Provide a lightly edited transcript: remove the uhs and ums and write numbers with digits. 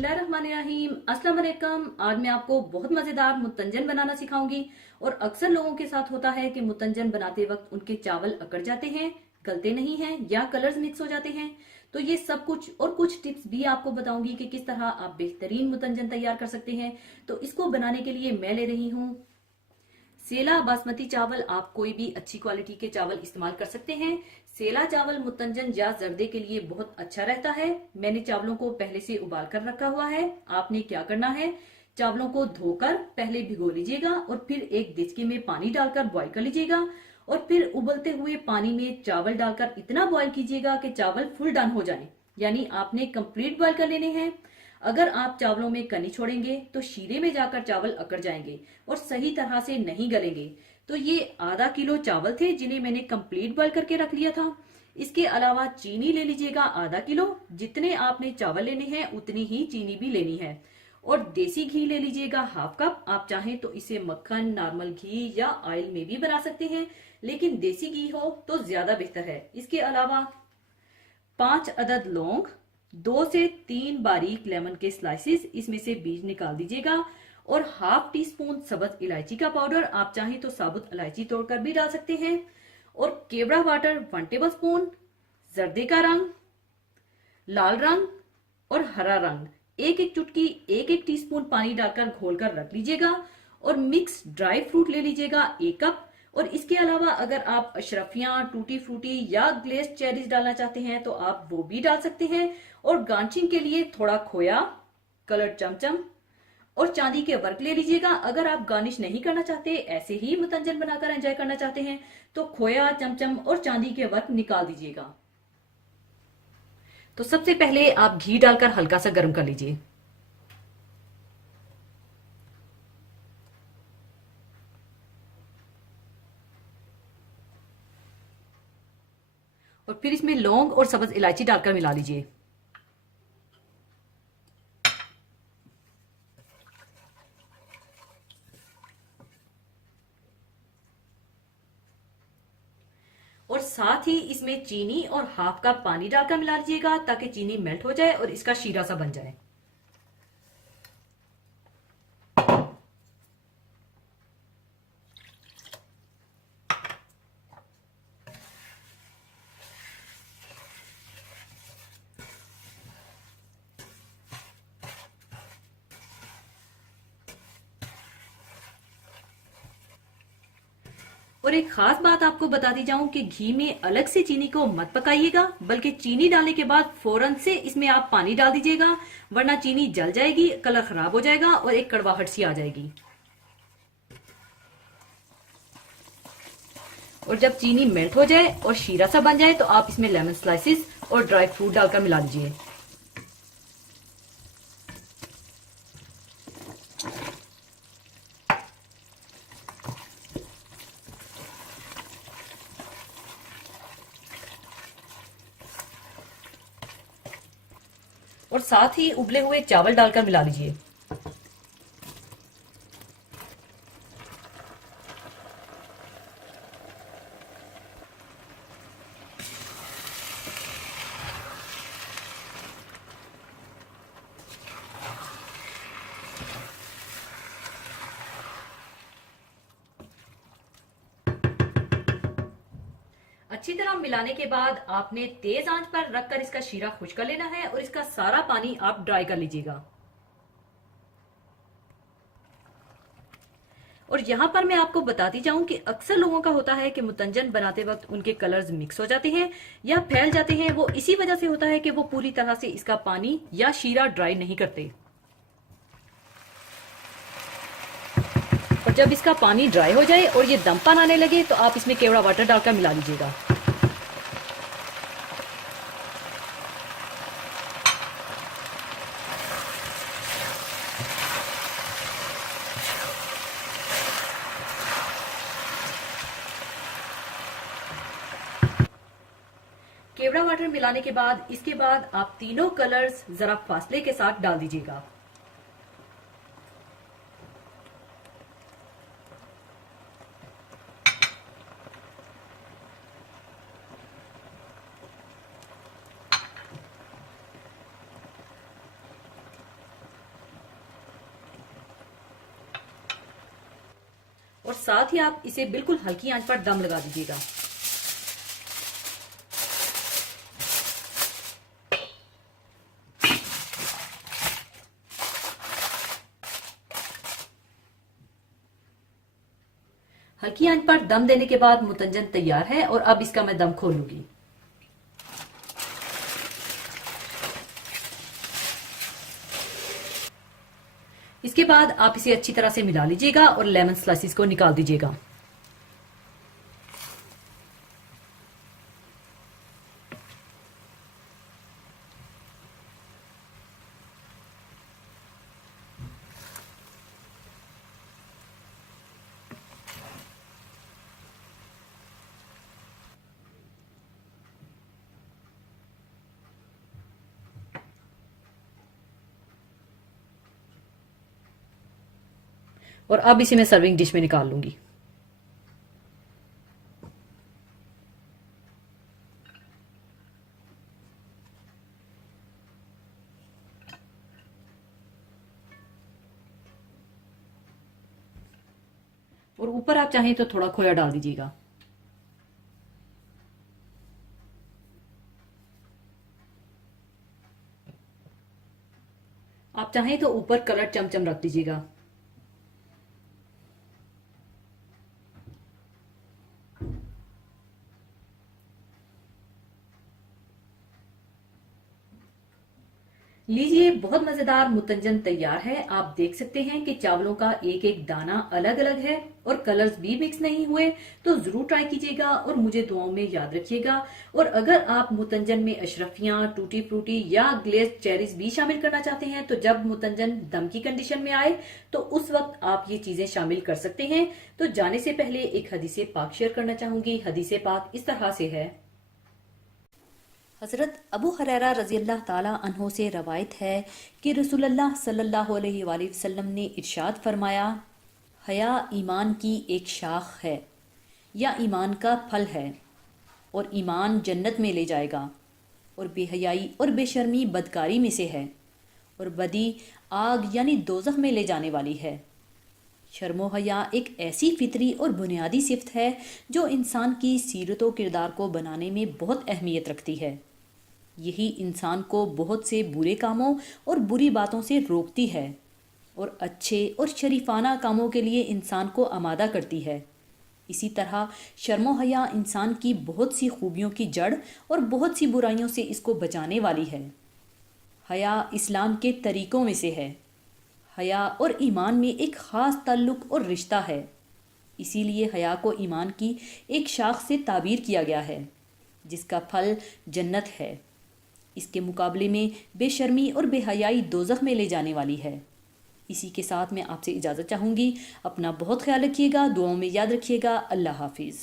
बिस्मिल्लाहिर्रहमानिर्रहीम। अस्सलाम वालेकुम। आज मैं आपको बहुत मजेदार मुतंजन बनाना सिखाऊंगी। और अक्सर लोगों के साथ होता है कि मुतंजन बनाते वक्त उनके चावल अकड़ जाते हैं, गलते नहीं हैं या कलर्स मिक्स हो जाते हैं। तो ये सब कुछ और कुछ टिप्स भी आपको बताऊंगी कि किस तरह आप बेहतरीन मुतंजन तैयार कर सकते हैं। तो इसको बनाने के लिए मैं ले रही हूँ सेला बासमती चावल। आप कोई भी अच्छी क्वालिटी के चावल इस्तेमाल कर सकते हैं। सेला चावल मुतंजन या जर्दे के लिए बहुत अच्छा रहता है। मैंने चावलों को पहले से उबाल कर रखा हुआ है। आपने क्या करना है, चावलों को धोकर पहले भिगो लीजिएगा और फिर एक देचके में पानी डालकर बॉईल कर लीजिएगा। और फिर उबलते हुए पानी में चावल डालकर इतना बॉईल कीजिएगा कि चावल फुल डन हो जाए, यानी आपने कंप्लीट बॉईल कर लेने हैं। अगर आप चावलों में कनी छोड़ेंगे तो शीरे में जाकर चावल अकड़ जाएंगे और सही तरह से नहीं गलेंगे। तो ये आधा किलो चावल थे जिन्हें मैंने कंप्लीट बॉईल करके रख लिया था। इसके अलावा चीनी ले लीजिएगा आधा किलो। जितने आपने चावल लेने हैं उतनी ही चीनी भी लेनी है। और देसी घी ले लीजिएगा हाफ कप। आप चाहें तो इसे मक्खन, नॉर्मल घी या ऑयल में भी बना सकते हैं, लेकिन देसी घी हो तो ज्यादा बेहतर है। इसके अलावा 5 अदद लौंग, 2 से 3 बारीक लेमन के स्लाइसिस, इसमें से बीज निकाल दीजिएगा। और हाफ टी स्पून सब्ज इलायची का पाउडर, आप चाहें तो साबुत इलायची तोड़कर भी डाल सकते हैं। और केवड़ा वाटर 1 टेबल स्पून, जर्दे का रंग, लाल रंग और हरा रंग एक एक चुटकी, एक एक टीस्पून पानी डालकर घोलकर रख लीजिएगा। और मिक्स ड्राई फ्रूट ले लीजिएगा 1 कप। और इसके अलावा अगर आप अशरफियां, टूटी फ्रूटी या ग्लेस चेरीज डालना चाहते हैं तो आप वो भी डाल सकते हैं। और गार्निशिंग के लिए थोड़ा खोया, कलर चमचम और चांदी के वर्क ले लीजिएगा। अगर आप गार्निश नहीं करना चाहते, ऐसे ही मुतंजन बनाकर एंजॉय करना चाहते हैं, तो खोया, चमचम और चांदी के वर्क निकाल दीजिएगा। तो सबसे पहले आप घी डालकर हल्का सा गर्म कर लीजिए। और फिर इसमें लौंग और सब्ज इलायची डालकर मिला लीजिए। और साथ ही इसमें चीनी और हाफ कप पानी डालकर मिला लीजिएगा ताकि चीनी मेल्ट हो जाए और इसका शीरा सा बन जाए। और एक खास बात आपको बताती जाऊं कि घी में अलग से चीनी को मत पकाइएगा, बल्कि चीनी डालने के बाद फौरन से इसमें आप पानी डाल दीजिएगा, वरना चीनी जल जाएगी, कलर खराब हो जाएगा और एक कड़वाहट सी आ जाएगी। और जब चीनी मेल्ट हो जाए और शीरा सा बन जाए तो आप इसमें लेमन स्लाइसिस और ड्राई फ्रूट डालकर मिला दीजिए। और साथ ही उबले हुए चावल डालकर मिला लीजिए। अच्छी तरह मिलाने के बाद आपने तेज आंच पर रखकर इसका शीरा खुश्क कर लेना है और इसका सारा पानी आप ड्राई कर लीजिएगा। और यहां पर मैं आपको बताती जाऊं कि अक्सर लोगों का होता है कि मुतंजन बनाते वक्त उनके कलर्स मिक्स हो जाते हैं या फैल जाते हैं। वो इसी वजह से होता है कि वो पूरी तरह से इसका पानी या शीरा ड्राई नहीं करते। और जब इसका पानी ड्राई हो जाए और ये दमपन आने लगे तो आप इसमें केवड़ा वाटर डालकर मिला लीजिएगा। केवड़ा वाटर मिलाने के बाद इसके बाद आप तीनों कलर्स जरा फासले के साथ डाल दीजिएगा। और साथ ही आप इसे बिल्कुल हल्की आंच पर दम लगा दीजिएगा। हल्की आंच पर दम देने के बाद मुतंजन तैयार है और अब इसका मैं दम खोलूंगी। इसके बाद आप इसे अच्छी तरह से मिला लीजिएगा और लेमन स्लाइसिस को निकाल दीजिएगा। और अब इसे मैं सर्विंग डिश में निकाल लूंगी। और ऊपर आप चाहें तो थोड़ा खोया डाल दीजिएगा। आप चाहें तो ऊपर कलर चमचम रख दीजिएगा। लीजिए, बहुत मजेदार मुतंजन तैयार है। आप देख सकते हैं कि चावलों का एक एक दाना अलग अलग है और कलर्स भी मिक्स नहीं हुए। तो जरूर ट्राई कीजिएगा और मुझे दुआओं में याद रखिएगा। और अगर आप मुतंजन में अशरफियां, टूटी फ्रूटी या ग्लेज्ड चेरीज भी शामिल करना चाहते हैं तो जब मुतंजन दम की कंडीशन में आए तो उस वक्त आप ये चीजें शामिल कर सकते हैं। तो जाने से पहले एक हदीसे पाक शेयर करना चाहूंगी। हदीसे पाक इस तरह से है। हज़रत अबू हुरैरा रज़ी अल्लाह ताला अन्हो से रवायत है कि रसूलुल्लाह सल्लल्लाहु अलैहि वसल्लम ने इरशाद फरमाया, हया ईमान की एक शाख है या ईमान का फल है और ईमान जन्नत में ले जाएगा, और बेहयाई और बेशर्मी बदकारी में से है और बदी आग यानी दोज़ख में ले जाने वाली है। शर्मो हया एक ऐसी फितरी और बुनियादी सिफ्त है जो इंसान की सीरत व किरदार को बनाने में बहुत अहमियत रखती है। यही इंसान को बहुत से बुरे कामों और बुरी बातों से रोकती है और अच्छे और शरीफाना कामों के लिए इंसान को आमादा करती है। इसी तरह शर्मो हया इंसान की बहुत सी खूबियों की जड़ और बहुत सी बुराइयों से इसको बचाने वाली है। हया इस्लाम के तरीक़ों में से है। हया और ईमान में एक ख़ास ताल्लुक़ और रिश्ता है। इसीलिए हया को ईमान की एक शाख से ताबीर किया गया है जिसका फल जन्नत है। इसके मुकाबले में बेशर्मी और बेहयाई दोज़ख में ले जाने वाली है। इसी के साथ मैं आपसे इजाज़त चाहूँगी। अपना बहुत ख्याल रखिएगा, दुआओं में याद रखिएगा। अल्लाह हाफिज़।